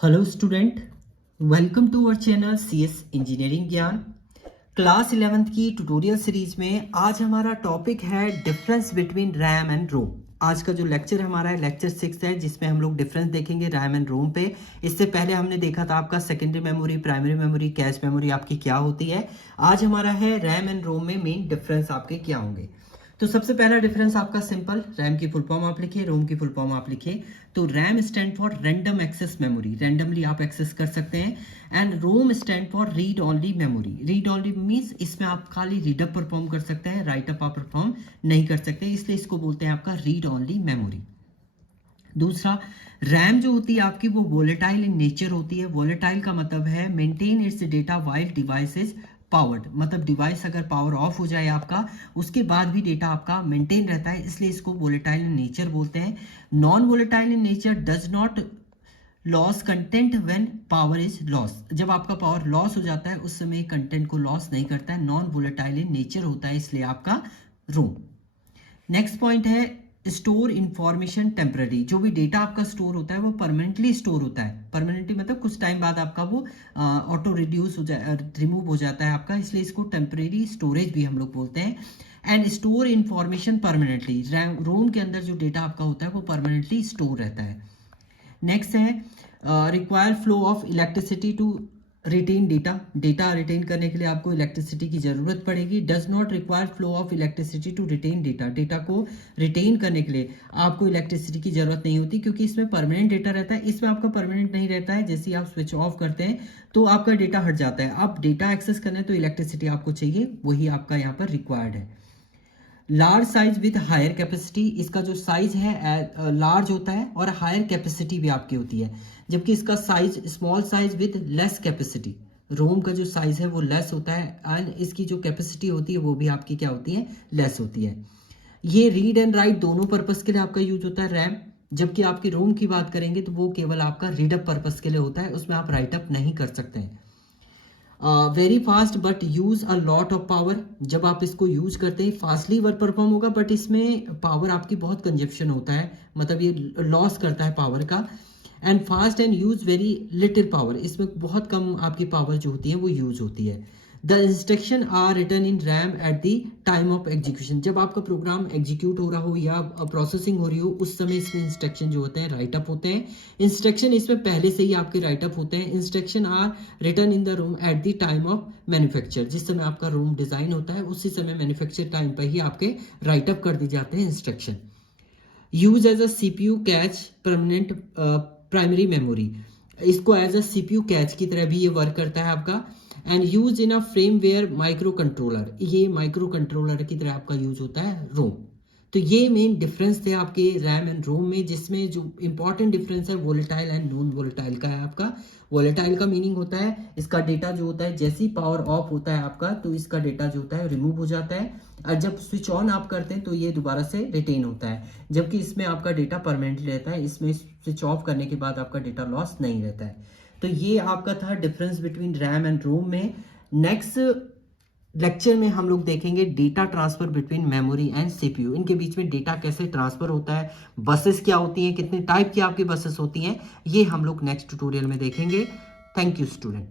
Hello student, welcome to our channel CS engineering Gyan. Class 11th की tutorial series में आज हमारा टॉपिक है difference between RAM and ROM. आज का जो लेक्चर हमारा है लेक्चर 6 है, जिसमें हम लोग डिफरेंस देखेंगे रैम एंड रोम पे। इससे पहले हमने देखा था आपका secondary memory, primary memory, cache memory आपकी क्या होती है। आज हमारा है रैम एंड रोम में मेन डिफरेंस आपके क्या होंगे। तो सबसे पहला डिफरेंस आपका सिंपल, रैम की फुल फॉर्म आप लिखिए, रोम की फुल फॉर्म आप लिखिए। तो RAM stand for random access memory, randomly आप एक्सेस कर सकते हैं। And ROM stand for read only memory, read only means इसमें आप खाली रीडअप परफॉर्म कर सकते हैं, राइट अप आप परफॉर्म नहीं कर सकते, इसलिए इसको बोलते हैं आपका रीड ओनली मेमोरी। दूसरा, रैम जो होती है आपकी वो वोलेटाइल इन नेचर होती है। वोलेटाइल का मतलब है maintain its data while device is powered, मतलब डिवाइस अगर पावर ऑफ हो जाए आपका, उसके बाद भी डेटा आपका मेंटेन रहता है, इसलिए इसको वोलेटाइल इन नेचर बोलते हैं। Non volatile in nature does not loss content when power is loss, जब आपका पावर लॉस हो जाता है उस समय कंटेंट को लॉस नहीं करता है, नॉन वोलेटाइल इन नेचर होता है, इसलिए आपका रोम। नेक्स्ट पॉइंट है स्टोर इंफॉर्मेशन टेम्पररी, जो भी डेटा आपका स्टोर होता है वो परमानेंटली स्टोर होता है। परमानेंटली मतलब कुछ टाइम बाद आपका वो ऑटो रिड्यूस हो जाए, रिमूव हो जाता है आपका, इसलिए इसको टेम्पररी स्टोरेज भी हम लोग बोलते हैं। एंड स्टोर इंफॉर्मेशन परमानेंटली, रोम के अंदर जो डेटा आपका होता है वो परमानेंटली स्टोर रहता है। नेक्स्ट है require flow of electricity to retain data, data retain करने के लिए आपको इलेक्ट्रिसिटी की जरूरत पड़ेगी। Does not require flow of electricity to retain data, data को रिटेन करने के लिए आपको इलेक्ट्रिसिटी की जरूरत नहीं होती, क्योंकि इसमें परमानेंट डेटा रहता है। इसमें आपका परमानेंट नहीं रहता है, जैसे ही आप स्विच ऑफ करते हैं तो आपका डेटा हट जाता है। आप डेटा एक्सेस करने तो इलेक्ट्रिसिटी आपको चाहिए, वही आपका यहाँ पर रिक्वायर्ड है। Large size with higher capacity, इसका जो साइज है लार्ज होता है और हायर कैपेसिटी भी आपकी होती है, जबकि इसका size small size with less capacity, ROM का जो साइज है वो लेस होता है एंड इसकी जो कैपेसिटी होती है वो भी आपकी क्या होती है, लेस होती है। ये रीड एंड राइट दोनों पर्पस के लिए आपका यूज होता है रैम, जबकि आपकी रोम की बात करेंगे तो वो केवल आपका रीडअप पर्पस के लिए होता है, उसमें आप राइटअप नहीं कर सकते हैं। Very fast but use a lot of power, जब आप इसको यूज करते हैं फास्टली वर्क परफॉर्म होगा, बट इसमें पावर आपकी बहुत कंजप्शन होता है, मतलब ये लॉस करता है पावर का। And fast and use very little power, इसमें बहुत कम आपकी पावर जो होती है वो यूज होती है। The instruction are written in RAM at the time of execution, जब आपका प्रोग्राम एग्जीक्यूट हो रहा हो या प्रोसेसिंग हो रही हो उस समय इसमें इंस्ट्रक्शन जो होते हैं राइटअप होते हैं। इंस्ट्रक्शन इसमें पहले से ही आपके राइटअप होते हैं। Instruction are written in the ROM at the time of manufacture, जिस समय आपका रोम डिजाइन होता है उसी समय मैन्युफैक्चर टाइम पर ही आपके राइटअप कर दी जाते हैं instruction. Use as a CPU cache permanent primary memory, इसको एज अ सीपीयू कैच की तरह भी ये वर्क करता है आपका। And use in a firmware micro controller, ये माइक्रो कंट्रोलर की तरह आपका यूज होता है रोम। तो ये मेन डिफरेंस थे आपके रैम एंड रोम में, जिसमें जो इंपॉर्टेंट डिफरेंस है वोलेटाइल एंड नॉन वोलेटाइल का है आपका। वोलेटाइल का मीनिंग होता है इसका डेटा जो होता है जैसे ही पावर ऑफ होता है आपका तो इसका डेटा जो होता है रिमूव हो जाता है, और जब स्विच ऑन आप करते हैं तो ये दोबारा से रिटेन होता है, जबकि इसमें आपका डेटा परमानेंटली रहता है, इसमें स्विच ऑफ करने के बाद आपका डेटा लॉस नहीं रहता है। तो ये आपका था डिफरेंस बिटवीन रैम एंड रोम में। नेक्स्ट लेक्चर में हम लोग देखेंगे data transfer between memory and CPU, इनके बीच में डेटा कैसे ट्रांसफर होता है, बसेस क्या होती हैं, कितने टाइप की आपकी बसेस होती हैं, ये हम लोग नेक्स्ट ट्यूटोरियल में देखेंगे। Thank you student.